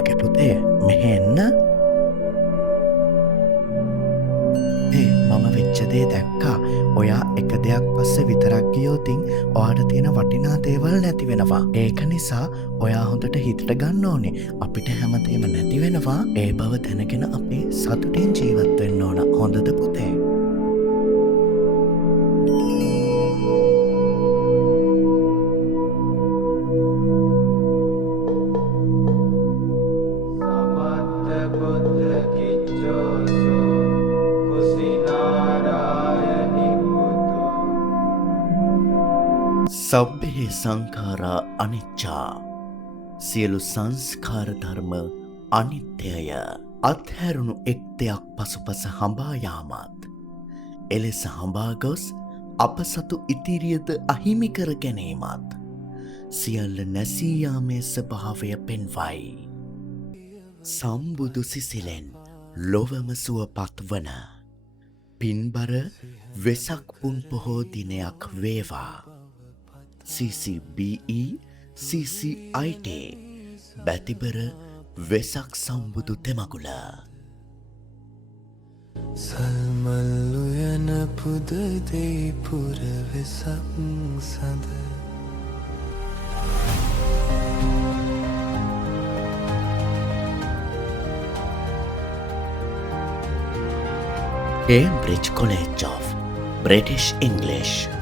මගේ පුතේ මෙහෙ එන්න. මම වෙච්චදේ දැක්කා. ඔයා එක දෙයක් පස්සේ විතරක් ගියෝතින් ඔයාට තියෙන වටිනා දේවල් නැති වෙනවා. ඒක නිසා ඔයා හොඳට හිතට ගන්න ඕනේ. අපිට හැමතේම නැති වෙනවා. ඒ බව දැනගෙන අපි සතුටින් ජීවත් වෙන්න ඕන. හොඳද පුතේ? සබ්බේ සංඛාරා අනිච්චා. සියලු සංස්කාර ධර්ම අනිත්‍යය. අත්හැරුණු එක් දෙයක් පසුපස හඹා යාමත් එලෙස හඹා ගොස් අප සතු ඉතිරියද අහිමි කර ගැනීමත් සියල්ල නැසී යාමේ ස්වභාවය පෙන්වයි. සම්බුදු සිසිලෙන් ලොවම සුවපත් වන පින්බර වෙසක් පුන් පොහෝ දිනයක් වේවා. CCBE CCIT බැතිබර වෙසක් සම්බුදු තෙමගුල. සල්මල්ලු යන පුද දෙයි පුර වෙසක් සඳ. Cambridge College of British English.